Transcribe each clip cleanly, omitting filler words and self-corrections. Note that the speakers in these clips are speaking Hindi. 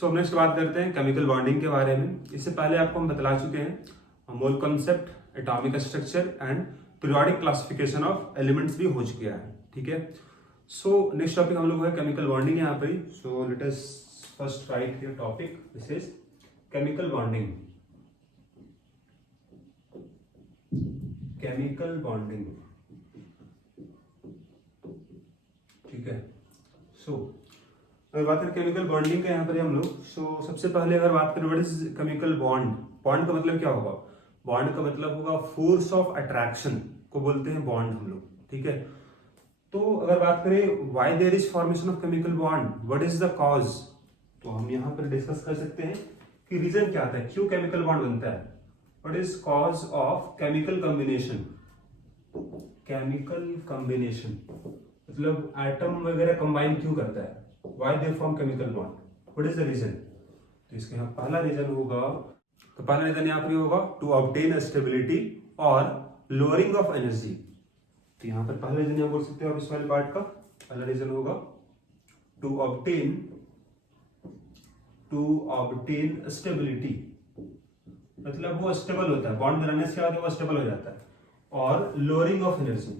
सो हम नेक्स्ट बात करते हैं केमिकल बॉन्डिंग के बारे में। इससे पहले आपको हम बतला चुके हैं मोल concept, atomic structure and periodic classification of elements भी हो चुका है। ठीक है, सो नेक्स्ट टॉपिक हम लोग है केमिकल बॉन्डिंग यहाँ पर ही। So let us first write here topic, this is chemical bonding. Chemical bonding, ठीक है। सो अगर बात करें केमिकल बॉन्डिंग का यहाँ पर हम लोग, सो सबसे पहले अगर बात करें what is chemical bond. Bond का मतलब क्या होगा? बॉन्ड का मतलब होगा फोर्स ऑफ अट्रैक्शन को बोलते हैं बॉन्ड हम लोग। ठीक है, तो अगर बात करें why there is formation of chemical bond, what is the cause, तो हम यहाँ पर डिस्कस कर सकते हैं कि रीजन क्या आता है, क्यों केमिकल बॉन्ड बनता है। What is cause of chemical combination. Chemical combination मतलब एटम वगैरह कंबाइन क्यों करता है, why they form chemical bond, what is the reason. तो इसके यहाँ पहला रीजन होगा, तो पहला रीजन यहाँ पर होगा टू ऑब्टेन स्टेबिलिटी और लोअरिंग ऑफ एनर्जी। तो यहाँ पर पहला रीजन यहाँ बोल सकते हो आप इस वाले पार्ट का, पहला रीजन होगा टू ऑब्टेन स्टेबिलिटी, मतलब वो स्टेबल होता है, बॉन्ड बनाने से बाद वो स्टेबल हो जाता है। और लोअरिंग ऑफ एनर्जी,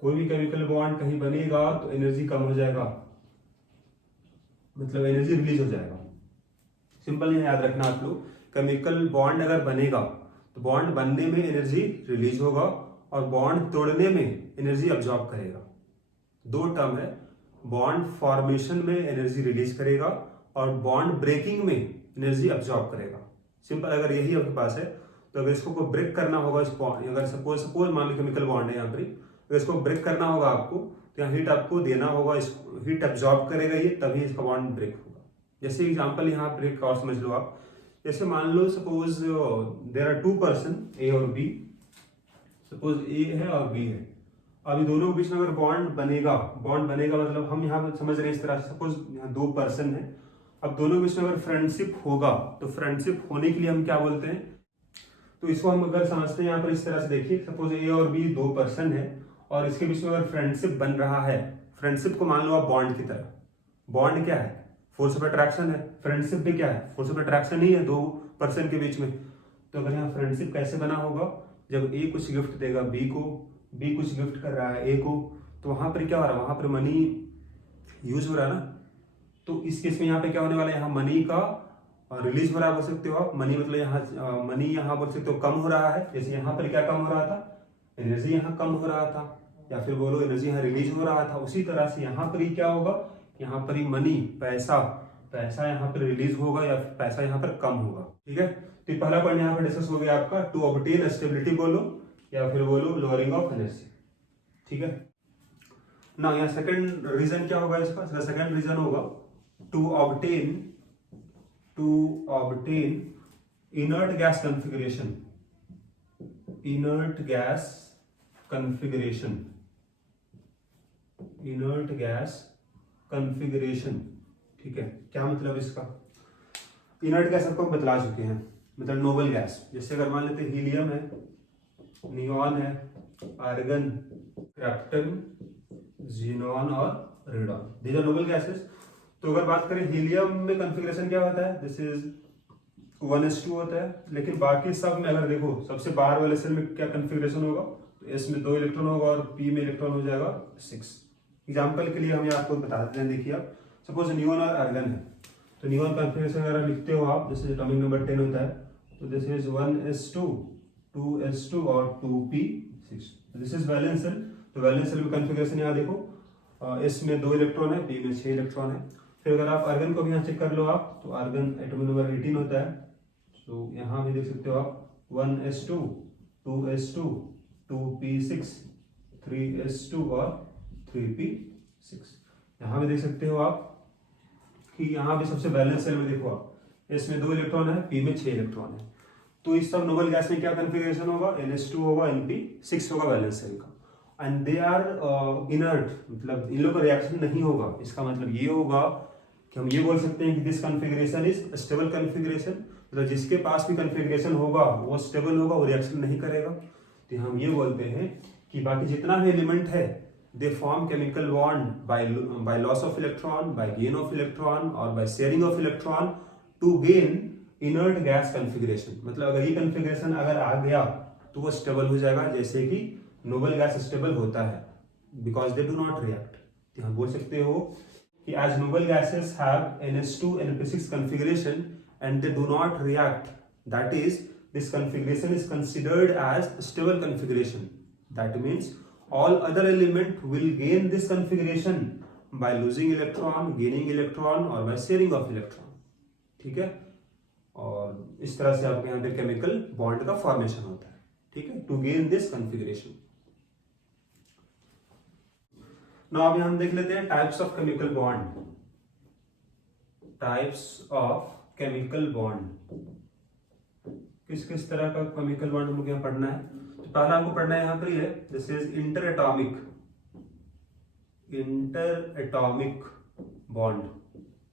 कोई भी केमिकल बॉन्ड कहीं बनेगा तो एनर्जी कम हो जाएगा, मतलब एनर्जी रिलीज हो जाएगा। सिंपल ये याद रखना आप लोग, केमिकल बॉन्ड अगर बनेगा तो बॉन्ड बनने में एनर्जी रिलीज होगा और बॉन्ड तोड़ने में एनर्जी अब्जॉर्ब करेगा। दो टर्म है, बॉन्ड फॉर्मेशन में एनर्जी रिलीज करेगा और बॉन्ड ब्रेकिंग में एनर्जी अब्जॉर्ब करेगा। सिंपल अगर यही आपके पास है तो अगर इसको ब्रेक करना होगा, इस बॉन्ड अगर सपोज मान लो केमिकल बॉन्ड है यहाँ पर, अगर इसको ब्रेक करना होगा आपको तो यहाँ हीट आपको देना होगा, इसको हीट अब्जॉर्ब करेगा ये, तभी इसका बॉन्ड ब्रेक होगा। जैसे एग्जांपल यहाँ ब्रेक और समझ लो आप, जैसे मान लो suppose there are two person A और बी, सपोज ए है और बी है, अभी दोनों के बीच में अगर बॉन्ड बनेगा मतलब हम यहाँ समझ रहे हैं इस तरह से, सपोज यहाँ दो पर्सन है, अब दोनों के बीच में अगर फ्रेंडशिप होगा तो फ्रेंडशिप होने के लिए हम क्या बोलते हैं, तो इसको हम अगर समझते हैं यहाँ पर इस तरह से देखिए, सपोज ए और बी दो पर्सन है और इसके बीच में अगर फ्रेंडशिप बन रहा है, फ्रेंडशिप को मान लो आप बॉन्ड की तरह, बॉन्ड क्या है, फोर्स ऑफ अट्रैक्शन है, फ्रेंडशिप भी क्या है, फोर्स ऑफ अट्रैक्शन ही है दो पर्सन के बीच में। तो अगर यहाँ फ्रेंडशिप कैसे बना होगा, जब ए कुछ गिफ्ट देगा बी को, बी कुछ गिफ्ट कर रहा है ए को, तो वहां पर क्या हो रहा है, वहां पर मनी यूज हो रहा है ना। तो इस केस में यहाँ पे क्या होने वाला है, यहाँ मनी का रिलीज हो रहा है बोल सकते हो आप, मनी मतलब यहाँ मनी यहाँ बोल सकते हो कम हो रहा है। जैसे यहाँ पर क्या कम हो रहा था, एनर्जी यहाँ कम हो रहा था, या फिर बोलो एनर्जी यहाँ रिलीज हो रहा था, उसी तरह से यहाँ पर ही क्या होगा, यहाँ पर ही मनी पैसा यहाँ पर रिलीज होगा या पैसा यहाँ पर कम होगा। ठीक है, तो पहला पॉइंट यहाँ पर डिस्कस हो गया आपका, टू ऑब्टेन स्टेबिलिटी बोलो या फिर बोलो लोअरिंग ऑफ एनर्जी। ठीक है ना, यहाँ सेकंड रीजन क्या होगा इसका, सेकंड रीजन होगा to obtain inert gas configuration. Inert gas configuration, ठीक है। क्या मतलब इसका, इनर्ट गैस आपको बतला चुके हैं, मतलब नोबल गैस। जैसे अगर मान लेते हीलियम है, नियॉन है, आर्गन, क्रिप्टन, ज़ीनॉन और radon, these are noble gases. तो अगर बात करें हीलियम में कॉन्फ़िगरेशन क्या होता है, दिस इज 1s2 होता है, लेकिन बाकी सब में अगर देखो सबसे बाहर वाले सेल में क्या कॉन्फ़िगरेशन होगा, तो s में 2 इलेक्ट्रॉन होगा और p में इलेक्ट्रॉन हो जाएगा 6। एग्जाम्पल के लिए हम आपको बता देते हैं, देखिए आप सपोज नियॉन और आर्गन है, तो नियॉन कॉन्फ़िगरेशन अगर लिखते हो आप, जैसे एटॉमिक नंबर 10 होता है, तो दिस इज 1s2, 2s2 और 2p6, this is valence shell. तो वैलेंस सेल में कॉन्फ़िगरेशन यहाँ देखो, s में 2 इलेक्ट्रॉन है, p में 6 इलेक्ट्रॉन है। फिर अगर आप आर्गन को भी यहाँ चेक कर लो आप, तो आर्गन एटॉमिक नंबर 18 होता है, तो यहाँ भी देख सकते हो आप 1s2, 2s2, 2p6, 3s2 और 3p6। यहाँ भी देख सकते हो आप कि यहाँ भी सबसे बैलेंस सेल में देखो आप, s में 2 इलेक्ट्रॉन है, p में 6 इलेक्ट्रॉन है। तो इस सब नोबल गैस में क्या कॉन्फ़िगरेशन होगा, NH2 होगा, NP6 होगा बैलेंस सेल का, एंड दे आर इनर्ट, मतलब इन लोग का रिएक्शन नहीं होगा। इसका मतलब ये होगा कि हम ये बोल सकते हैं कि this configuration is stable configuration, मतलब जिसके पास भी कॉन्फ़िगरेशन होगा वो स्टेबल होगा, वो रिएक्शन नहीं करेगा। तो हम ये बोलते हैं कि बाकी जितना भी एलिमेंट है they form chemical bond by loss of electron, by gain of electron or by sharing of electron to gain inert gas configuration. मतलब अगर ये configuration अगर आ गया तो वो stable हो जाएगा, जैसे कि noble gas stable होता है, because they do not react. यहाँ बोल सकते हो कि as noble gases have NH2 NP6 configuration and they do not react, that is this configuration is considered as stable configuration. That means all other element will gain this configuration by losing electron, gaining electron or by sharing of electron. ठीक है, और इस तरह से आपके यहाँ पे केमिकल बॉन्ड का फॉर्मेशन होता है. ठीक है, to gain this configuration. Now अभी हम देख लेते हैं types of chemical bond. Types of chemical bond, किस किस तरह का केमिकल बॉन्ड हम लोग यहाँ पढ़ना है. तो पहला हमको पढ़ना है यहाँ पर ये, this is inter atomic bond.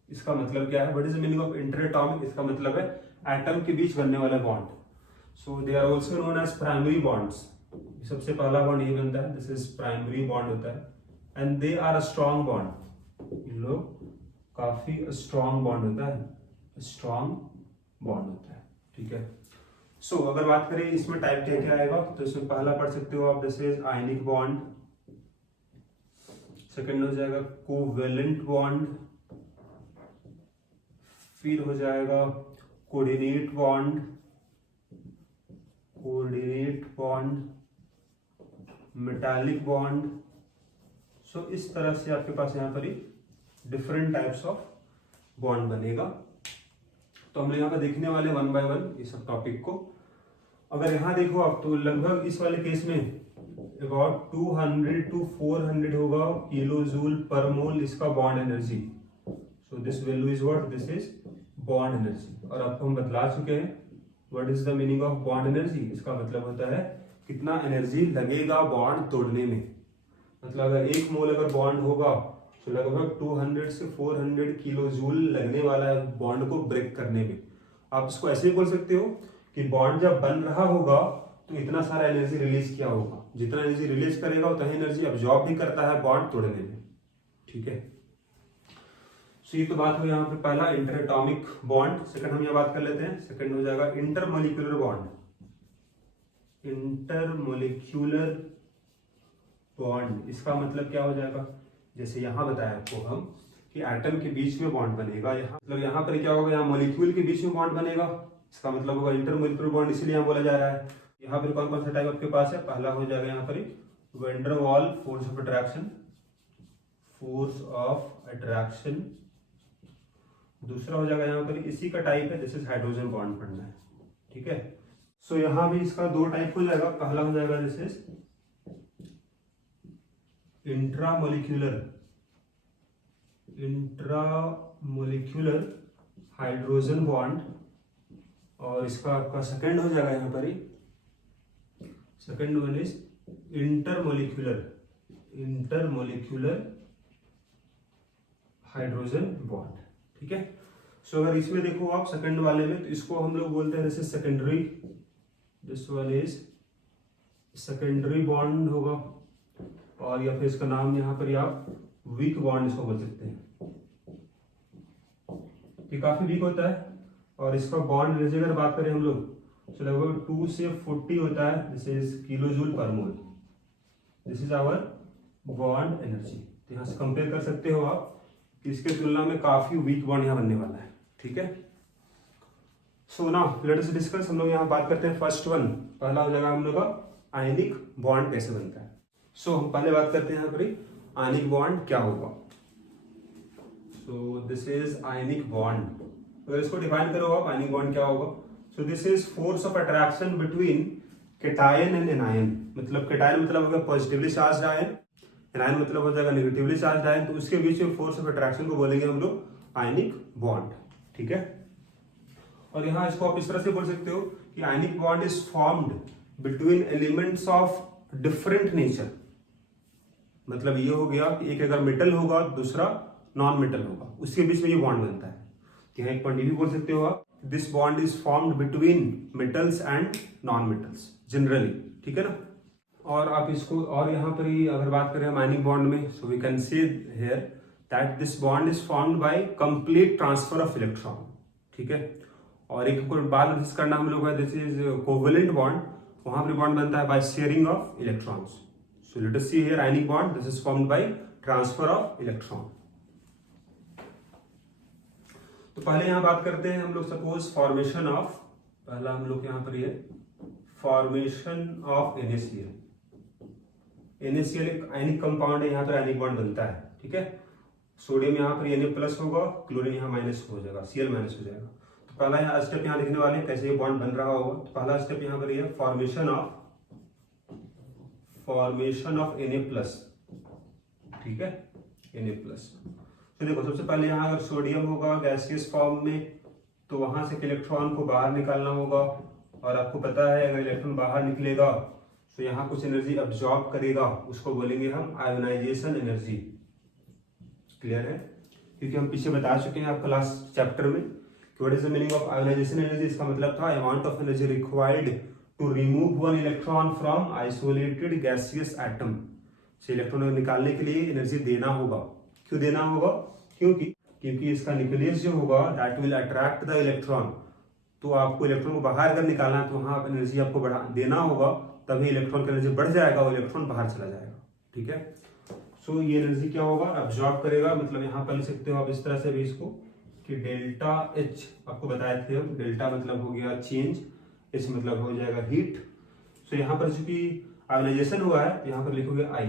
इसका मतलब क्या है, what is the meaning of inter atomic? इसका मतलब है एटम के बीच बनने वाला bond. So they are also known as primary bonds. सबसे पहला बॉन्ड ये बनता है, दिस इज प्राइमरी बॉन्ड होता है. And they are a strong bond. इन लोग काफी स्ट्रॉन्ग बॉन्ड होता है, स्ट्रॉन्ग बॉन्ड होता है. ठीक है. सो अगर बात करें इसमें टाइप क्या क्या आएगा, तो इसमें पहला पढ़ सकते हो आप, this is ionic bond. Second हो जाएगा कोवेलेंट बॉन्ड. फिर हो जाएगा कोऑर्डिनेट बॉन्ड, मेटालिक बॉन्ड. सो इस तरह से आपके पास यहाँ पर डिफरेंट टाइप्स ऑफ बॉन्ड बनेगा. तो हम लोग यहाँ पर देखने वाले वन बाय वन इस सब टॉपिक को. अगर यहाँ देखो आप, तो लगभग इस वाले केस में अबाउट 200 to 400 होगा किलो जूल पर मोल इसका bond energy. So this value is what, this is bond energy. और आपको हम बतला चुके हैं what is the meaning of bond energy. इसका मतलब होता है कितना एनर्जी लगेगा बॉन्ड तोड़ने में. मतलब अगर 1 मोल अगर बॉन्ड होगा तो लगभग 200 से 400 किलो जूल लगने वाला है बॉन्ड को ब्रेक करने में. आप इसको ऐसे भी बोल सकते हो कि बॉन्ड जब बन रहा होगा तो इतना सारा एनर्जी रिलीज किया होगा. जितना एनर्जी रिलीज करेगा उतना ही एनर्जी अब्जॉर्ब भी करता है बॉन्ड तोड़ने में. ठीक है. सो ये तो बात हो यहाँ पे पहला इंटर एटॉमिक बॉन्ड. सेकंड हम यहाँ बात कर लेते हैं. सेकंड हो जाएगा inter molecular bond. Inter molecular bond इसका मतलब क्या हो जाएगा, जैसे यहाँ बताया आपको हम कि एटम के बीच में बॉन्ड बनेगा. यहाँ मतलब यहाँ पर क्या होगा, यहाँ मॉलिक्यूल के बीच में बॉन्ड बनेगा. इसका मतलब होगा इंटर मॉलिक्यूलर बॉन्ड, इसीलिए यहाँ बोला जा रहा है. यहाँ पर कौन कौन सा टाइप आपके पास है, पहला हो जाएगा यहाँ पर वैन डर वाल फोर्स ऑफ अट्रैक्शन. दूसरा हो जाएगा यहाँ पर इसी का टाइप है, दिस इज हाइड्रोजन बॉन्ड पढ़ना है. ठीक है. सो यहाँ भी इसका 2 टाइप हो जाएगा. पहला हो जाएगा this is intramolecular hydrogen bond. और इसका आपका सेकंड हो जाएगा यहाँ पर second one is intermolecular hydrogen bond. ठीक है. सो अगर इसमें देखो आप सेकंड वाले में, तो इसको हम लोग बोलते हैं जैसे secondary. This one is secondary bond होगा. और या फिर इसका नाम यहाँ पर आप वीक बॉन्ड इसको बोल सकते हैं. ये काफी वीक होता है. और इसका बॉन्ड एनर्जी अगर बात करें हम लोग, तो लगभग 2 से 40 होता है. This is kilo joule per mole. This is our bond energy. तो यहाँ से कंपेयर कर सकते हो आप कि इसके तुलना में काफी वीक बॉन्ड यहाँ बनने वाला है. ठीक है. So now let us discuss. हम लोग यहाँ बात करते हैं फर्स्ट वन. पहला हो जाएगा हम लोग का आयनिक बॉन्ड कैसे बनता है. सो हम पहले बात करते हैं यहाँ पर आयनिक बॉन्ड क्या होगा. सो दिस इज आयनिक बॉन्ड. अगर इसको डिफाइन करो आप, आयनिक बॉन्ड क्या होगा. सो this is force of attraction between cation and anion. मतलब कैटायन मतलब होगा पॉजिटिवली चार्ज आयन, एनायन मतलब हो जाएगा नेगेटिवली चार्ज आयन. तो उसके बीच में फोर्स ऑफ अट्रैक्शन को बोलेंगे हम लोग आयनिक बॉन्ड. ठीक है. और यहाँ इसको आप इस तरह से बोल सकते हो कि ionic bond is formed between elements of different nature. मतलब ये हो गया कि एक अगर मेटल होगा दूसरा नॉन मेटल होगा, उसके बीच में ये बॉन्ड बनता है. यहाँ एक पॉइंट भी बोल सकते हो आप, this bond is formed between metals and non metals generally. ठीक है ना. और आप इसको और यहाँ पर ही अगर बात करें हम आयनिक बॉन्ड में, so we can see here that this bond is formed by complete transfer of electron, ठीक है। और एक बात नोटिस करना हम लोग है, दिस इज कोवेलेंट बॉन्ड, वहां पर बॉन्ड बनता है by sharing of electrons. So let us see here ionic bond, this is formed by transfer of electron. तो पहले यहाँ बात करते हैं हम लोग सपोज फॉर्मेशन ऑफ, पहला हम लोग यहाँ पर ये फॉर्मेशन ऑफ NaCl। NaCl एक आयनिक कंपाउंड है, यहाँ पर आयनिक बॉन्ड बनता है, ठीक है। सोडियम यहाँ पर Na प्लस होगा, क्लोरीन यहाँ माइनस हो जाएगा, Cl माइनस हो जाएगा। तो पहला यहाँ स्टेप यहाँ लिखने वाले कैसे ये बॉन्ड बन रहा होगा। तो पहला स्टेप यहाँ पर ये फॉर्मेशन ऑफ Na प्लस, ठीक है, Na प्लस। तो देखो सबसे पहले यहाँ अगर सोडियम होगा गैसियस फॉर्म में, तो वहां से इलेक्ट्रॉन को बाहर निकालना होगा, और आपको पता है अगर इलेक्ट्रॉन बाहर निकलेगा तो यहाँ कुछ एनर्जी अब्सॉर्ब करेगा, उसको बोलेंगे हम आयोनाइजेशन एनर्जी। क्लियर है, क्योंकि हम पीछे बता चुके हैं आपका लास्ट चैप्टर में कि what is the meaning of ionization energy. इसका मतलब था amount of energy required to remove one electron from isolated gaseous atom. से इलेक्ट्रॉन निकालने के लिए एनर्जी देना होगा। क्यों देना होगा? क्योंकि इसका न्यूक्लियस जो होगा that will attract the electron. तो आपको इलेक्ट्रॉन को बाहर अगर निकालना है तो वहां आप एनर्जी आपको बढ़ा देना होगा, तभी इलेक्ट्रॉन की एनर्जी बढ़ जाएगा और इलेक्ट्रॉन बाहर चला जाएगा, ठीक है। सो ये एनर्जी क्या होगा, अब्सॉर्ब करेगा। मतलब यहाँ पर लिख सकते हो आप इस तरह से भी इसको कि डेल्टा H, आपको बताए थे हम, डेल्टा मतलब हो गया चेंज, H मतलब हो जाएगा हीट। सो यहाँ पर चूंकि आयोनाइजेशन हुआ है तो यहाँ पर लिखोगे I,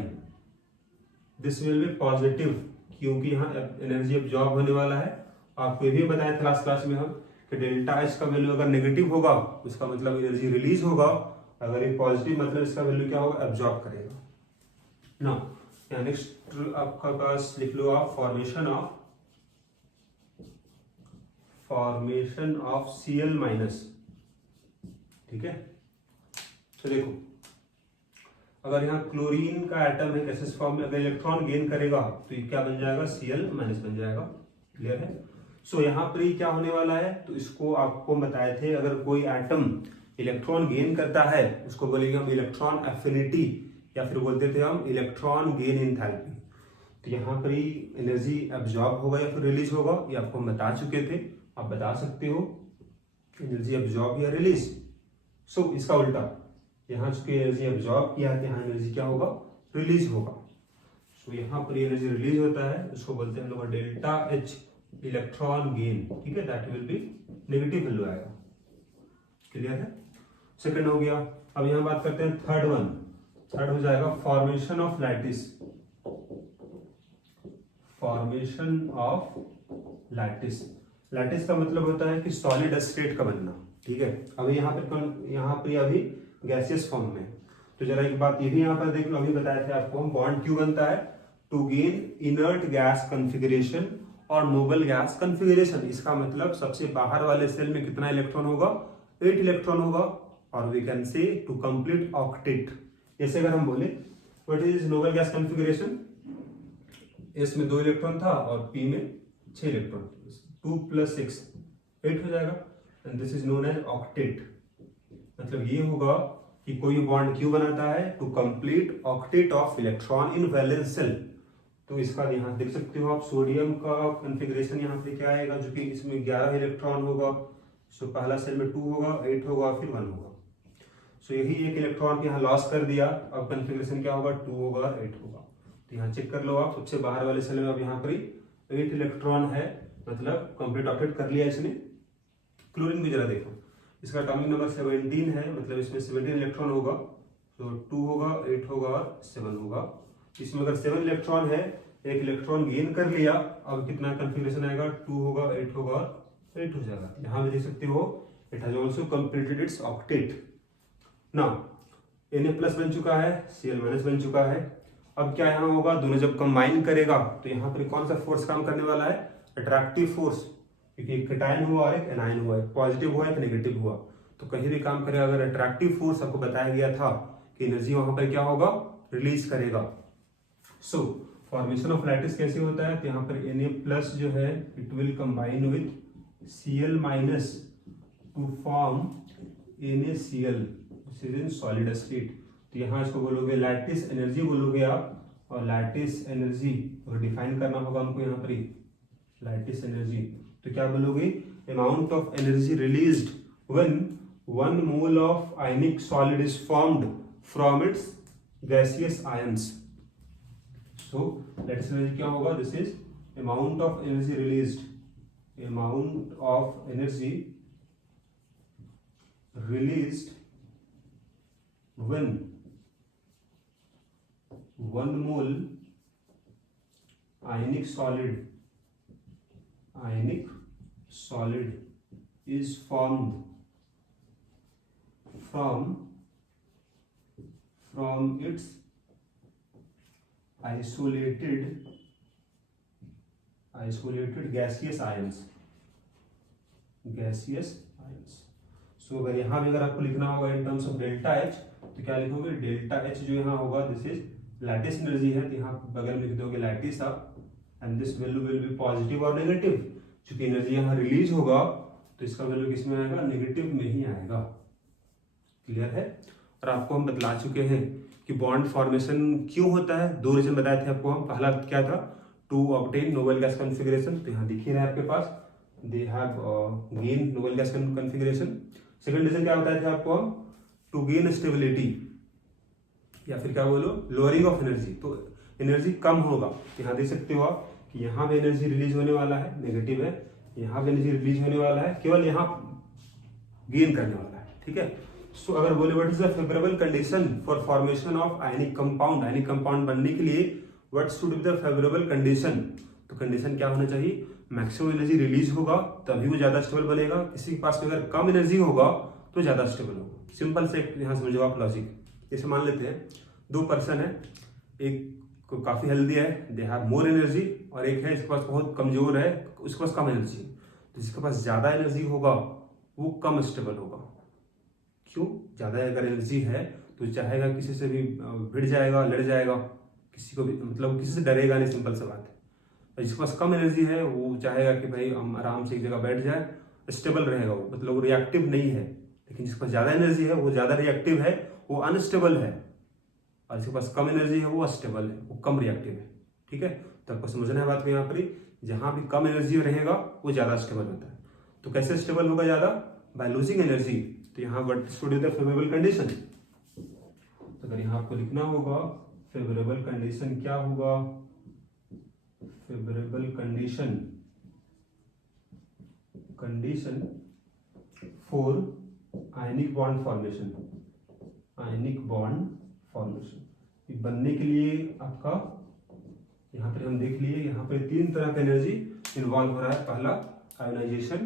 this will be positive, क्योंकि यहाँ एनर्जी अब्सॉर्ब होने वाला है। आपको ये भी बताया था क्लास में हम कि डेल्टा H का वैल्यू अगर नेगेटिव होगा उसका मतलब एनर्जी रिलीज होगा, अगर ये पॉजिटिव मतलब इसका वैल्यू क्या होगा, अब्सॉर्ब करेगा ना। यहाँ नेक्स्ट आपका पास लिख लो आप फॉर्मेशन ऑफ Cl माइनस, ठीक है। तो देखो अगर यहाँ क्लोरीन का एटम है गैसेस फॉर्म में, अगर इलेक्ट्रॉन गेन करेगा तो ये क्या बन जाएगा, Cl माइनस बन जाएगा। क्लियर है। सो यहाँ पर ये क्या होने वाला है, तो इसको आपको बताए थे अगर कोई एटम इलेक्ट्रॉन गेन करता है उसको बोलेंगे हम इलेक्ट्रॉन एफिनिटी, या फिर बोलते थे हम इलेक्ट्रॉन गेन एंथैल्पी। तो यहाँ पर ही एनर्जी अब्सॉर्ब होगा या फिर रिलीज होगा, ये आपको हम बता चुके थे। आप बता सकते हो एनर्जी अब्सॉर्ब या रिलीज। सो इसका उल्टा, यहाँ चूंकि एनर्जी अब्सॉर्ब किया है, यहाँ एनर्जी क्या होगा, रिलीज होगा। सो यहाँ पर एनर्जी रिलीज होता है, उसको बोलते हैं हम लोग डेल्टा H, इलेक्ट्रॉन गेन, ठीक है, that will be negative value आएगा। क्लियर है। सेकंड हो गया। अब यहाँ बात करते हैं थर्ड हो जाएगा फॉर्मेशन ऑफ लैटिस। लैटिस का मतलब होता है कि सॉलिड स्टेट का बनना, ठीक है। अभी यहाँ पर अभी गैसियस फॉर्म में। तो जरा एक बात ये भी यहाँ पर देख लो, अभी बताया था आपको, बॉन्ड क्यों बनता है, to gain inert gas configuration और नोबल गैस कॉन्फ़िगरेशन। इसका मतलब सबसे बाहर वाले सेल में कितना इलेक्ट्रॉन होगा, 8 इलेक्ट्रॉन होगा। और we can say to complete octet. जैसे अगर हम बोले what is noble gas configuration, s में 2 इलेक्ट्रॉन था और पी में 6 इलेक्ट्रॉन, 2 + 6 8 हो जाएगा, and this is known as octet. मतलब ये होगा कि कोई बॉन्ड क्यों बनाता है, to complete octet of electron in valence shell. तो इसका यहाँ देख सकते हो आप, सोडियम का कॉन्फ़िगरेशन यहाँ पे क्या आएगा, जो कि इसमें 11 इलेक्ट्रॉन होगा। सो पहला सेल में 2 होगा, 8 होगा, फिर 1 होगा। सो यही एक इलेक्ट्रॉन यहाँ लॉस कर दिया, अब कॉन्फ़िगरेशन क्या होगा, 2 होगा, 8 होगा। तो यहाँ चेक कर लो आप, सबसे बाहर वाले सेल में अब यहाँ पर 8 इलेक्ट्रॉन है, मतलब कंप्लीट ऑक्टेट कर लिया इसने। क्लोरीन भी जरा देखो, इसका एटॉमिक नंबर 17 है, मतलब इसमें 17 इलेक्ट्रॉन होगा। तो 2 होगा, 8 होगा और 7 होगा। इसमें अगर 7 इलेक्ट्रॉन है, एक इलेक्ट्रॉन गेन कर लिया, अब कितना कॉन्फ़िगरेशन आएगा, 2 होगा, 8 होगा और 8 हो जाएगा। यहाँ भी देख सकते हो it has also completed it's octet. Now Na+ बन चुका है, Cl- बन चुका है। अब क्या यहाँ होगा, दोनों जब कंबाइन करेगा तो यहाँ पर कौन सा फोर्स काम करने वाला है, अट्रैक्टिव फोर्स, क्योंकि एक कैटायन हुआ और एक एनायन हुआ, एक पॉजिटिव हुआ एक नेगेटिव हुआ। तो कहीं भी काम करेगा, अगर अट्रैक्टिव फोर्स आपको बताया गया था कि एनर्जी वहां पर क्या होगा, रिलीज करेगा। सो फॉर्मेशन ऑफ लैटिस कैसे होता है, तो यहाँ पर Na+ जो है it will combine with Cl- to form NaCl, this is in solid state. तो यहाँ इसको बोलोगे लैटिस एनर्जी बोलोगे आप, और लैटिस एनर्जी अगर डिफाइन करना होगा हमको यहाँ पर ही लैटिस एनर्जी, तो क्या बोलोगे, amount of energy released when 1 mole of ionic solid is formed from its gaseous ions. So lattice energy क्या होगा, this is amount of energy released, amount of energy released when 1 mole ionic solid is formed from its isolated gaseous ions। सो अगर यहाँ भी अगर आपको लिखना होगा in terms of delta H, तो क्या लिखोगे, डेल्टा एच जो यहाँ होगा दिस इज लैटिस एनर्जी है, तो यहाँ बगल में लिख दोगे लैटिस आप, and this value will be positive और नेगेटिव। चूंकि एनर्जी यहाँ रिलीज होगा तो इसका वैल्यू किस में आएगा, नेगेटिव में ही आएगा। क्लियर है। और आपको हम बतला चुके हैं कि बॉन्ड फॉर्मेशन क्यों होता है, 2 रीजन बताए थे आपको हम। पहला क्या था, to obtain noble gas configuration, तो यहाँ दिख ही रहा है आपके पास, they have gain noble gas configuration. Second reason क्या बताया था आपको हम, टू गेन स्टेबिलिटी, या फिर क्या बोलो, लोअरिंग ऑफ एनर्जी, तो एनर्जी कम होगा। यहाँ देख सकते हो आप कि यहाँ भी एनर्जी रिलीज होने वाला है, नेगेटिव है, यहाँ भी एनर्जी रिलीज होने वाला है, केवल यहाँ गेन करने वाला है। ठीक है। सो अगर बोले what is the favourable condition for formation of ionic compound, ionic compound बनने के लिए what should be the favourable condition, तो कंडीशन क्या होना चाहिए, मैक्सिमम एनर्जी रिलीज होगा तभी वो ज्यादा स्टेबल बनेगा, किसी के पास में अगर कम एनर्जी होगा तो ज्यादा स्टेबल होगा। सिंपल से यहाँ समझो आप लॉजिक, जैसे मान लेते हैं 2 पर्सन है, एक काफी हेल्दी है, दे हैव मोर एनर्जी, और एक है जिसके पास बहुत कमजोर है, उसके पास कम एनर्जी। तो जिसके पास ज्यादा एनर्जी होगा वो कम स्टेबल होगा। क्यों, ज्यादा अगर एनर्जी है तो चाहेगा किसी से भी भिड़ जाएगा, लड़ जाएगा, किसी को भी, मतलब किसी से डरेगा नहीं, सिंपल सी बात है। और जिसके पास कम एनर्जी है वो चाहेगा कि भाई हम आराम से एक जगह बैठ जाए, स्टेबल रहेगा वो, मतलब वो रिएक्टिव नहीं है। लेकिन जिसके पास ज्यादा एनर्जी है वो ज्यादा रिएक्टिव है, वो अनस्टेबल है, और जिसके पास कम एनर्जी है वो स्टेबल है, वो कम रिएक्टिव है। ठीक है। तो आपको समझना है बात को, यहाँ पर जहां भी कम एनर्जी रहेगा वो ज्यादा स्टेबल होता है। तो कैसे स्टेबल होगा ज्यादा, बाय लूजिंग एनर्जी। तो यहाँ what should be the favourable condition, तो अगर यहाँ आपको लिखना होगा फेवरेबल कंडीशन क्या होगा, favourable condition for ionic bond formation, ionic bond formation बनने के लिए आपका यहाँ पर हम देख लिए, यहाँ पर 3 तरह का एनर्जी इन्वॉल्व हो रहा है। पहला आयोनाइजेशन,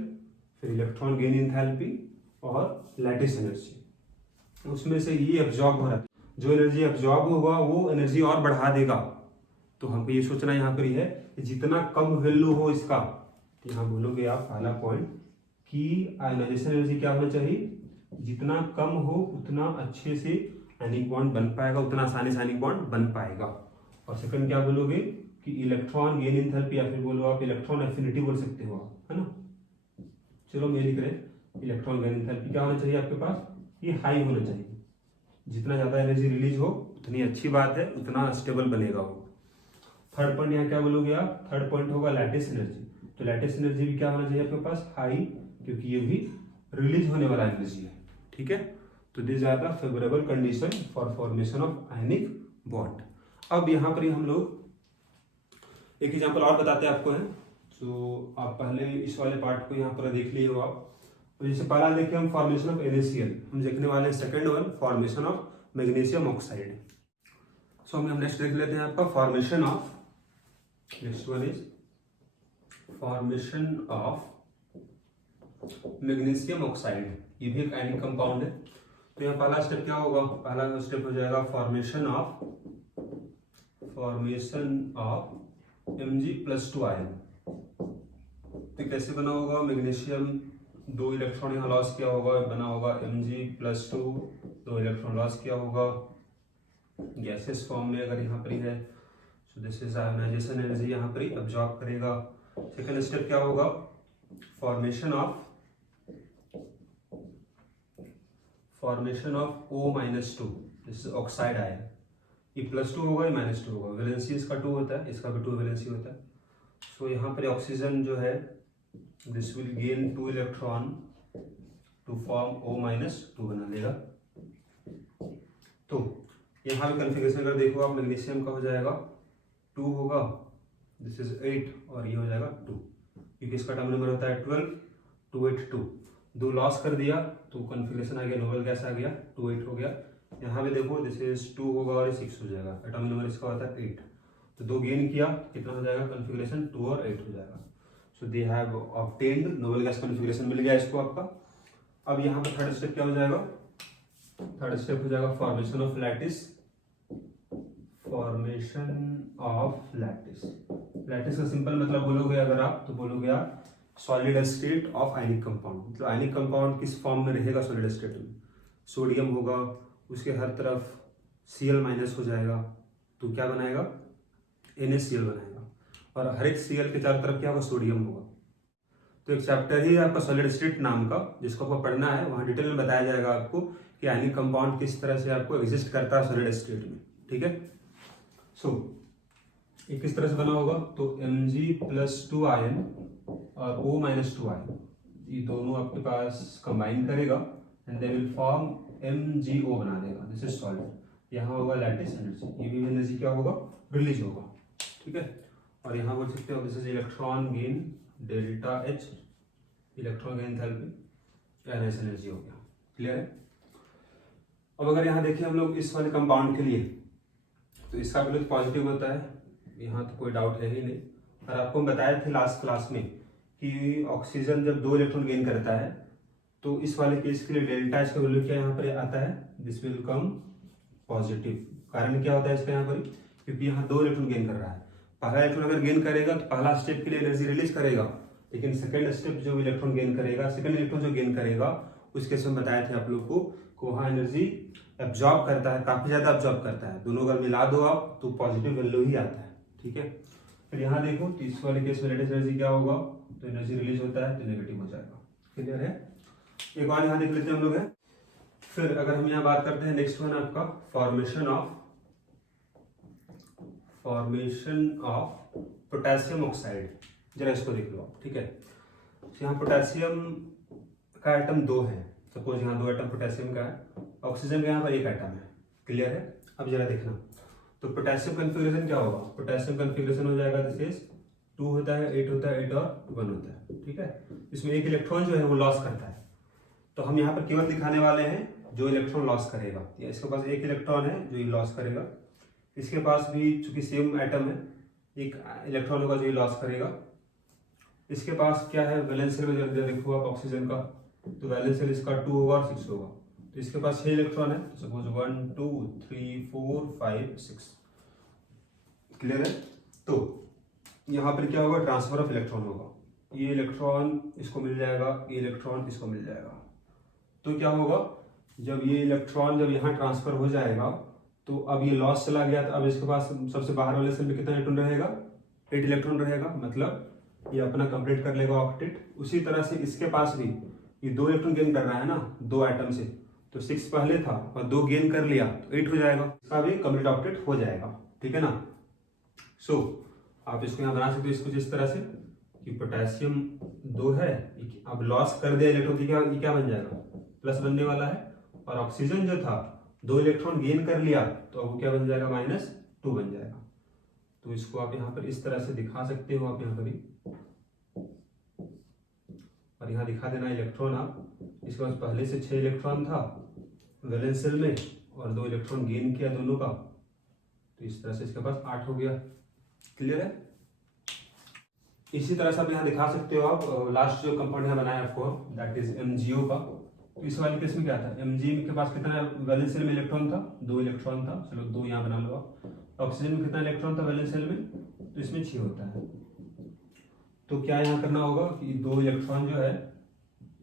फिर इलेक्ट्रॉन गेन एंथैल्पी, और लैटिस एनर्जी। उसमें से ये एब्जॉर्ब हो रहा है, जो एनर्जी एब्जॉर्ब होगा वो एनर्जी और बढ़ा देगा। तो हमको ये सोचना यहाँ पर ही है कि जितना कम वैल्यू हो इसका, तो यहाँ बोलोगे आप पहला पॉइंट कि आयोनाइजेशन एनर्जी क्या होना चाहिए, जितना कम हो उतना अच्छे से आयनिक बॉन्ड बन पाएगा, उतना आसानी से आयनिक बॉन्ड बन पाएगा। और सेकंड क्या बोलोगे कि इलेक्ट्रॉन गेन एंथैल्पी, या फिर बोलो आप इलेक्ट्रॉन एफिनिटी बोल सकते हो आप, है ना। चलो मैं लिख रहे, इलेक्ट्रॉन गेन एंथैल्पी क्या होना चाहिए आपके पास, ये हाई होना चाहिए। जितना ज्यादा एनर्जी रिलीज हो उतनी अच्छी बात है, उतना स्टेबल बनेगा वो। थर्ड पॉइंट यहाँ क्या बोलोगे आप, थर्ड पॉइंट होगा लैटिस एनर्जी। तो लैटिस एनर्जी भी क्या होना चाहिए आपके पास, हाई, क्योंकि ये भी रिलीज होने वाला एनर्जी है। ठीक है। तो this are the favourable condition for formation of ionic bond. अब यहाँ पर हम लोग एक एग्जांपल और बताते हैं आपको है, तो आप पहले इस वाले पार्ट को यहाँ पर देख लिए हो आप। तो जैसे पहला देखिए हम फॉर्मेशन ऑफ NaCl, हम देखने वाले हैं second one formation of magnesium oxide. So हम नेक्स्ट देख लेते हैं आपका formation of, next one is formation of magnesium oxide. ये भी एक आयनिक कंपाउंड है। तो यहाँ पहला स्टेप क्या होगा, पहला स्टेप हो जाएगा फॉर्मेशन ऑफ Mg+2 आयन। तो कैसे बना होगा, मैग्नीशियम 2 इलेक्ट्रॉन यहाँ लॉस किया होगा, बना होगा Mg+2, 2 इलेक्ट्रॉन लॉस किया होगा गैसेस फॉर्म में अगर यहाँ पर ही है। So this is ionization energy, यहाँ पर ही अब्जॉर्ब करेगा। सेकेंड स्टेप क्या होगा, फॉर्मेशन ऑफ O-2, जैसे ऑक्साइड आया, ये +2 होगा, ये -2 होगा, वैलेंसी इसका 2 होता है, इसका भी 2 वैलेंसी होता है। सो यहाँ पर ऑक्सीजन जो है this will gain 2 electron to form O-2 बना देगा। तो यहाँ भी कन्फिग्रेशन अगर देखो आप, मैग्नीशियम का हो जाएगा 2 होगा, दिस इज 8 और ये हो जाएगा 2, क्योंकि इसका एटॉमिक नंबर होता है 12, 282, 2 लॉस कर दिया तो कन्फिग्रेशन आ गया, नोबल गैस आ गया, 28 हो गया। यहाँ भी देखो दिस इज 2 होगा और 6 हो जाएगा, एटॉमिक नंबर इसका होता है 8, तो 2 गेन किया, कितना हो जाएगा कन्फिग्रेशन, 2 और 8 हो जाएगा। So they have obtained noble gas configuration, मिल गया इसको आपका। अब यहाँ पर थर्ड स्टेप क्या हो जाएगा, थर्ड स्टेप हो जाएगा formation of lattice. Formation of lattice, lattice का सिंपल मतलब बोलोगे अगर आप, तो बोलोगे आप solid state of ionic compound, मतलब आयनिक कंपाउंड किस फॉर्म में रहेगा सॉलिड स्टेट में, सोडियम होगा, उसके हर तरफ Cl- हो जाएगा, तो क्या बनाएगा NaCl बनाएगा, और हर एक Cl के चारों तरफ क्या होगा, सोडियम होगा। तो एक चैप्टर ही है आपका सॉलिड स्टेट नाम का, जिसको आपको पढ़ना है, वहाँ डिटेल में बताया जाएगा आपको कि आयनिक कंपाउंड किस तरह से आपको एग्जिस्ट करता है सॉलिड स्टेट में, ठीक है। सो ये किस तरह से बना होगा, तो Mg+2 आयन और O-2 आयन, ये दोनों आपके पास कंबाइन करेगा and they will form MgO बना देगा, दिस इज सॉल्ट। यहाँ होगा लैटिस एनर्जी, ये भी एनर्जी क्या होगा, रिलीज होगा, ठीक है। और यहाँ बोल सकते हो this is electron gain delta H, electron gain enthalpy, energy हो गया, क्लियर है। अब अगर यहाँ देखें हम लोग इस वाले कंपाउंड के लिए, तो इसका वैल्यू पॉजिटिव होता है, यहाँ तो कोई डाउट है ही नहीं। और आपको हम बताए थे लास्ट क्लास में कि ऑक्सीजन जब 2 इलेक्ट्रॉन गेन करता है तो इस वाले केस के लिए डेल्टा H का वैल्यू क्या यहाँ पर आता है, दिस विल कम पॉजिटिव। कारण क्या होता है इसका यहाँ पर, क्योंकि यहाँ 2 इलेक्ट्रॉन गेन कर रहा है, पहला इलेक्ट्रॉन अगर गेन करेगा तो पहला स्टेप के लिए एनर्जी रिलीज करेगा, लेकिन सेकंड स्टेप जो इलेक्ट्रॉन गेन करेगा, सेकंड इलेक्ट्रॉन जो गेन करेगा उस केस में बताए थे आप लोग को वहाँ एनर्जी एब्जॉर्ब करता है, काफी ज्यादा एब्जॉर्ब करता है, दोनों अगर मिला दो आप तो पॉजिटिव वैल्यू ही आता है, ठीक है। फिर यहाँ देखो तो इस वाले केस में लेटेस्ट एनर्जी क्या होगा, तो एनर्जी रिलीज होता है तो नेगेटिव हो जाएगा, क्लियर है। एक और यहाँ देख लेते हैं हम लोग है। फिर अगर हम यहाँ बात करते हैं नेक्स्ट वन आपका फॉर्मेशन ऑफ पोटेशियम ऑक्साइड, जरा इसको देख लो आप, ठीक है। यहाँ पोटेशियम का एटम 2 है, सपोज यहाँ 2 एटम पोटेशियम का है, ऑक्सीजन का यहाँ पर 1 एटम है, क्लियर है। अब जरा देखना तो पोटेशियम कन्फिग्रेशन क्या होगा, पोटेशियम कन्फिग्रेशन हो जाएगा दिस इज 2 होता है, 8 होता है, 8 और 1 होता है, ठीक है। इसमें एक इलेक्ट्रॉन जो है वो लॉस करता है, तो हम यहाँ पर केवल दिखाने वाले हैं जो इलेक्ट्रॉन लॉस करेगा। इसके पास एक इलेक्ट्रॉन है जो ये लॉस करेगा, इसके पास भी चूंकि सेम एटम है एक इलेक्ट्रॉन होगा जो ये लॉस करेगा। इसके पास क्या है, वैलेंस शेल में देखो आप ऑक्सीजन का, तो वैलेंस शेल इसका 2 होगा और 6 होगा, तो इसके पास 6 इलेक्ट्रॉन है, सपोज 1 2 3 4 5 6, क्लियर है। तो यहाँ पर क्या होगा, ट्रांसफर ऑफ इलेक्ट्रॉन होगा, ये इलेक्ट्रॉन इसको मिल जाएगा, ये इलेक्ट्रॉन इसको मिल जाएगा। तो क्या होगा, जब ये इलेक्ट्रॉन जब यहाँ ट्रांसफर हो जाएगा तो अब ये लॉस चला गया, तो अब इसके पास सबसे बाहर वाले सेल में कितना इलेक्ट्रॉन रहेगा, 8 इलेक्ट्रॉन रहेगा, मतलब ये अपना कंप्लीट कर लेगा ऑक्टेट। उसी तरह से इसके पास भी ये 2 इलेक्ट्रॉन गेन कर रहा है ना 2 एटम से, तो 6 पहले था और 2 गेन कर लिया तो 8 हो जाएगा, इसका भी कंप्लीट ऑक्टेट हो जाएगा, ठीक है ना। सो आप इसको यहाँ बना सकते हो इसको जिस तरह से कि पोटेशियम 2 है, अब लॉस कर दिया इलेक्ट्रॉन, ये क्या बन जाएगा, प्लस बनने वाला है, और ऑक्सीजन जो था 2 इलेक्ट्रॉन गेन कर लिया तो अब क्या बन जाएगा, -2 बन जाएगा। तो इसको आप यहाँ पर इस तरह से दिखा सकते हो आप यहाँ पर ही, और यहाँ दिखा देना इलेक्ट्रॉन आप, इसके पास पहले से 6 इलेक्ट्रॉन था वैलेंस शेल में और 2 इलेक्ट्रॉन गेन किया दोनों का, तो इस तरह से इसके पास 8 हो गया, क्लियर है। इसी तरह से आप यहाँ दिखा सकते हो आप लास्ट जो कंपाउंड यहाँ बनाया आपको, दैट इज MgO का। तो इस वाले केस में क्या था, Mg के पास कितना वैलेंस शेल में इलेक्ट्रॉन था, 2 इलेक्ट्रॉन था, चलो 2 यहाँ बना लो आप। ऑक्सीजन में कितना इलेक्ट्रॉन था वैलेंस शेल में, तो इसमें 6 होता है। तो क्या यहाँ करना होगा कि 2 इलेक्ट्रॉन जो है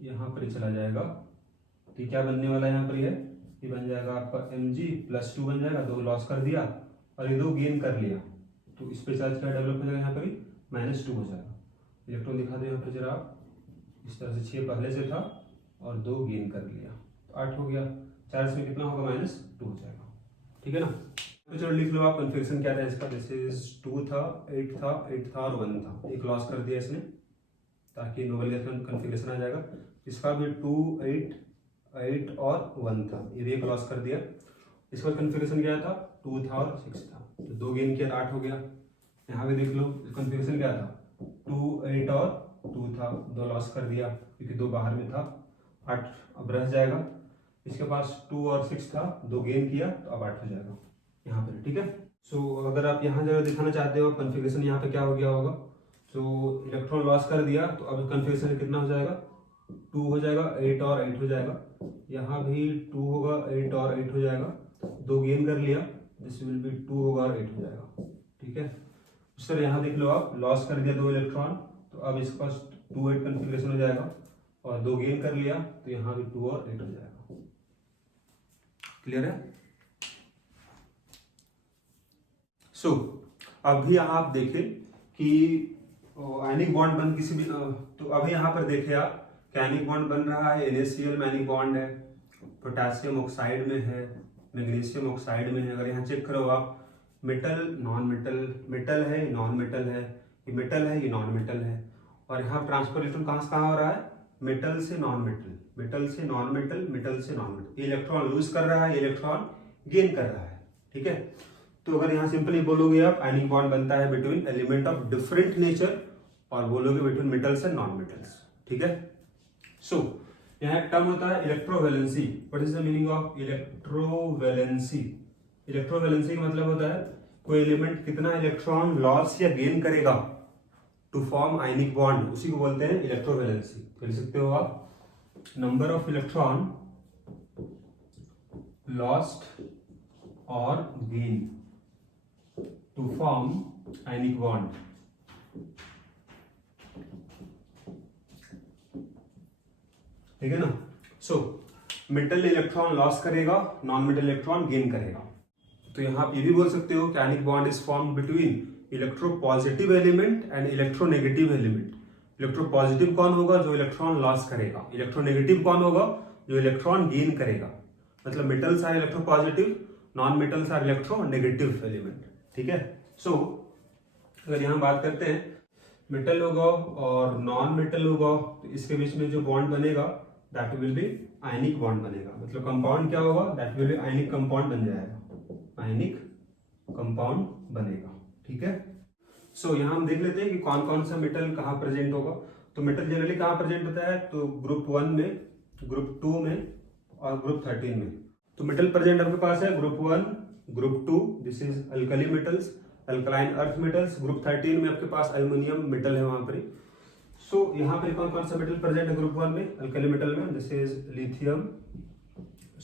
यहाँ पर चला जाएगा, तो क्या बनने वाला है यहाँ पर, ये बन जाएगा आपका Mg+2 बन जाएगा, 2 लॉस कर दिया और ये 2 गेन कर लिया, तो इस पे चार्ज क्या डेवलप हो जाएगा, यहाँ पर -2 हो जाएगा। इलेक्ट्रॉन दिखा दो यहाँ पर जरा आप, इस तरह से 6 पहले से था और 2 गेन कर लिया तो 8 हो गया, चार्ज में कितना होगा, -2 हो जाएगा, ठीक है ना। तो चलो लिख लो आप कन्फिग्रेशन क्या था इसका। दिस इज 2 था, 8 था, 8 था और 1 था। एक लॉस कर दिया इसने ताकि नोबल गैस कन्फिग्रेशन आ जाएगा। इसका भी 2, 8, 8 और 1 था, ये भी एक लॉस कर दिया। इसका कन्फिग्रेशन क्या था, 2 था और 6 था, तो 2 गेन किया 8 हो गया। यहाँ भी देख लो कन्फिग्रेशन क्या था, 2, 8 और 2 था, 2 लॉस कर दिया क्योंकि 2 बाहर में था, 8 अब रह जाएगा। इसके पास 2 और 6 था, 2 गेन किया तो अब 8 हो जाएगा यहाँ पे, ठीक है। सो अगर आप यहाँ जगह दिखाना चाहते हो कन्फिग्रेशन यहाँ पे क्या हो गया होगा, तो इलेक्ट्रॉन लॉस कर दिया तो अब कन्फिग्रेशन कितना हो जाएगा, 2 हो जाएगा, 8 और 8 हो जाएगा। यहाँ भी 2 होगा, 8 और 8 हो जाएगा, 2 गेन कर लिया, दिस विल बी 2 होगा और 8 हो जाएगा, ठीक है। सर यहाँ देख लो आप लॉस कर दिया 2 इलेक्ट्रॉन, तो अब इसके पास 2, 8 कन्फिग्रेशन हो जाएगा और 2 गेन कर लिया तो यहाँ भी 2 और 8 हो जाएगा। क्लियर है। सो अभी यहाँ आप देखें कि आयनिक बॉन्ड बन किसी भी तो अभी यहाँ पर देखें आप कि आयनिक बॉन्ड बन रहा है, NaCl में आयनिक बॉन्ड है, पोटेशियम ऑक्साइड में है, मैग्नीशियम ऑक्साइड में है। अगर यहाँ चेक करो आप मेटल, नॉन मेटल, मेटल है, नॉन मेटल है, ये मेटल है, ये नॉन मेटल है। और यहाँ ट्रांसफर इलेक्ट्रॉन कहाँ से कहाँ हो रहा है, मेटल से नॉन मेटल, मेटल से नॉन मेटल, मेटल से नॉन मेटल। ये इलेक्ट्रॉन लूज कर रहा है, ये इलेक्ट्रॉन गेन कर रहा है, ठीक है। तो अगर यहाँ सिंपली बोलोगे आप आयनिक बॉन्ड बनता है between element of different nature और बोलोगे between metals and non metals, ठीक है। सो यहाँ एक टर्म होता है electrovalency. What is the meaning of electrovalency. Electrovalency का मतलब होता है कोई एलिमेंट कितना इलेक्ट्रॉन लॉस या गेन करेगा टू फॉर्म आयनिक बॉन्ड, उसी को बोलते हैं इलेक्ट्रोवैलेंसी। लिख सकते हो आप नंबर ऑफ इलेक्ट्रॉन लॉस्ट और gain to form ionic bond. ठीक है ना। सो मेटल इलेक्ट्रॉन लॉस करेगा, नॉन मेटल इलेक्ट्रॉन गेन करेगा। तो यहाँ आप ये भी बोल सकते हो कि ionic bond is form between electropositive element and electronegative element. Electropositive कौन होगा, जो इलेक्ट्रॉन लॉस करेगा। इलेक्ट्रोनेगेटिव कौन होगा, जो इलेक्ट्रॉन गेन करेगा। मतलब metals are electropositive, non metals are electronegative element, ठीक है। सो अगर यहाँ बात करते हैं मेटल होगा और नॉन मेटल होगा तो इसके बीच में जो बॉन्ड बनेगा that will be ionic bond बनेगा। मतलब कंपाउंड क्या होगा, that will be ionic compound बन जाएगा, आयनिक कंपाउंड बनेगा, ठीक है। सो यहाँ हम देख लेते हैं कि कौन कौन सा मेटल कहाँ प्रेजेंट होगा। तो मेटल जनरली कहाँ प्रेजेंट होता है, तो ग्रुप 1 में, ग्रुप 2 में और ग्रुप 13 में। तो मेटल प्रेजेंट आपके पास है group 1, group 2, this is alkali metals, alkaline earth metals. Group 13 में आपके पास एल्युमिनियम मेटल है वहां पर। सो यहाँ पे कौन कौन सा मेटल प्रेजेंट है ग्रुप 1 में, अल्कली मेटल में, this is lithium,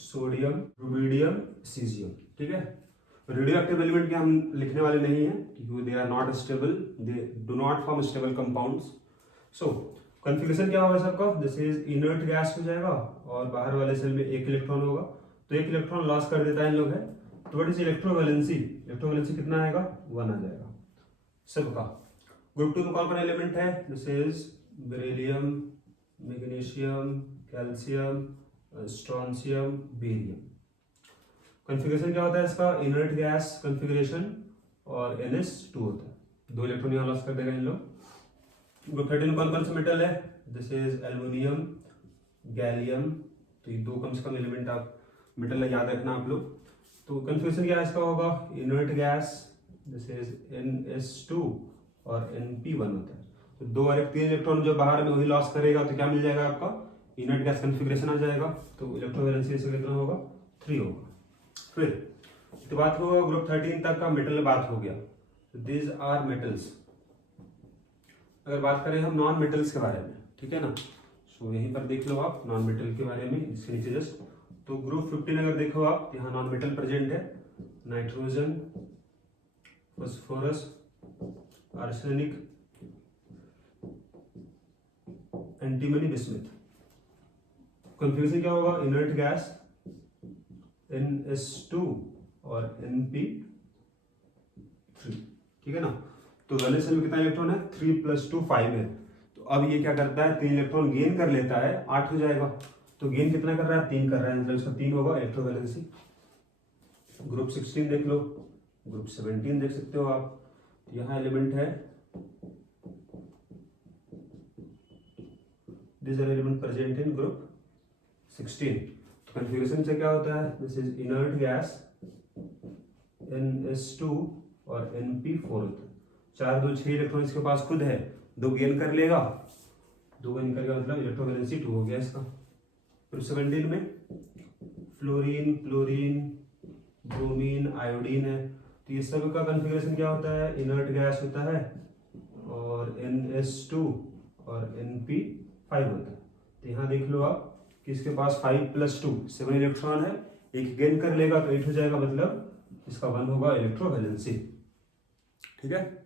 sodium, rubidium, caesium, ठीक है। रेडियो एक्टिव एलिमेंट के हम लिखने वाले नहीं हैं क्योंकि they are not stable, they do not form stable compounds. So configuration क्या होगा सबका, दिस इज इनर्ट गैस हो जाएगा और बाहर वाले सेल में 1 इलेक्ट्रॉन होगा, तो 1 इलेक्ट्रॉन लॉस कर देता है इन लोग है। तो व्हाट इज इलेक्ट्रोवैलेंसी, इलेक्ट्रोवैलेंसी कितना आएगा, 1 आ जाएगा सबका। ग्रुप 2 में कौन कौन एलिमेंट है, this is beryllium, magnesium, calcium, strontium, barium. Configuration क्या होता है इसका, इनर्ट गैस कॉन्फ़िगरेशन और NS2 होता है, 2 इलेक्ट्रॉन यहाँ लॉस कर देगा इन लोग। ग्रुप 13 में कौन कौन सा मेटल है, दिस इज एल्युमिनियम, गैलियम, तो ये 2 कम से कम एलिमेंट आप मेटल याद रखना आप लोग। तो कन्फ्यूजन क्या इसका होगा, inert gas, this is NS2 और NP1 होता है। तो 2 और 3 इलेक्ट्रॉन जो बाहर में वही लॉस करेगा तो क्या मिल जाएगा आपका, इनर्ट गैस कन्फिग्रेशन आ जाएगा। तो इलेक्ट्रोवैलेंसी इसका कितना होगा, 3 होगा। फिर तो बात होगा ग्रुप 13 तक का मेटल बात हो गया, दीज आर मेटल्स। अगर बात करें हम नॉन मेटल्स के बारे में, ठीक है ना, सो यहीं पर देख लो आप नॉन मेटल के बारे में, इसके नीचे जस्ट। तो ग्रुप 15 अगर देखो आप, यहाँ नॉन मेटल प्रेजेंट है, nitrogen, phosphorus, arsenic, antimony, bismuth. Confusion क्या होगा, इनर्ट गैस NS2 और NP3, ठीक है ना। तो वैलेंस शेल में कितना इलेक्ट्रॉन है, 3 + 2 5 है। तो अब ये क्या करता है, 3 इलेक्ट्रॉन गेन कर लेता है, 8 हो जाएगा। तो गेन कितना कर रहा है, 3 कर रहा है, मतलब इसका 3 होगा इलेक्ट्रोवैलेंसी। ग्रुप 16 देख लो, ग्रुप 17 देख सकते हो आप। यहाँ एलिमेंट है, this are element present in group 16। तो कन्फिग्रेशन से क्या होता है, this is inert gas NS2 और NP4। 4 2 6 इलेक्ट्रॉन इसके पास खुद है, 2 गेन कर लेगा, 2 गेन करके मतलब इलेक्ट्रोवैलेंसी 2 हो गया इसका। फिर 17 में फ्लोरीन, क्लोरीन, ब्रोमीन, आयोडीन है। तो ये सब का कन्फिग्रेशन क्या होता है, इनर्ट गैस होता है और NS2 और NP5 होता है। तो यहाँ देख लो आप कि इसके पास 5 + 2 7 इलेक्ट्रॉन है, एक गेन कर लेगा तो 8 हो जाएगा, मतलब इसका 1 होगा इलेक्ट्रोवैलेंसी। ठीक है।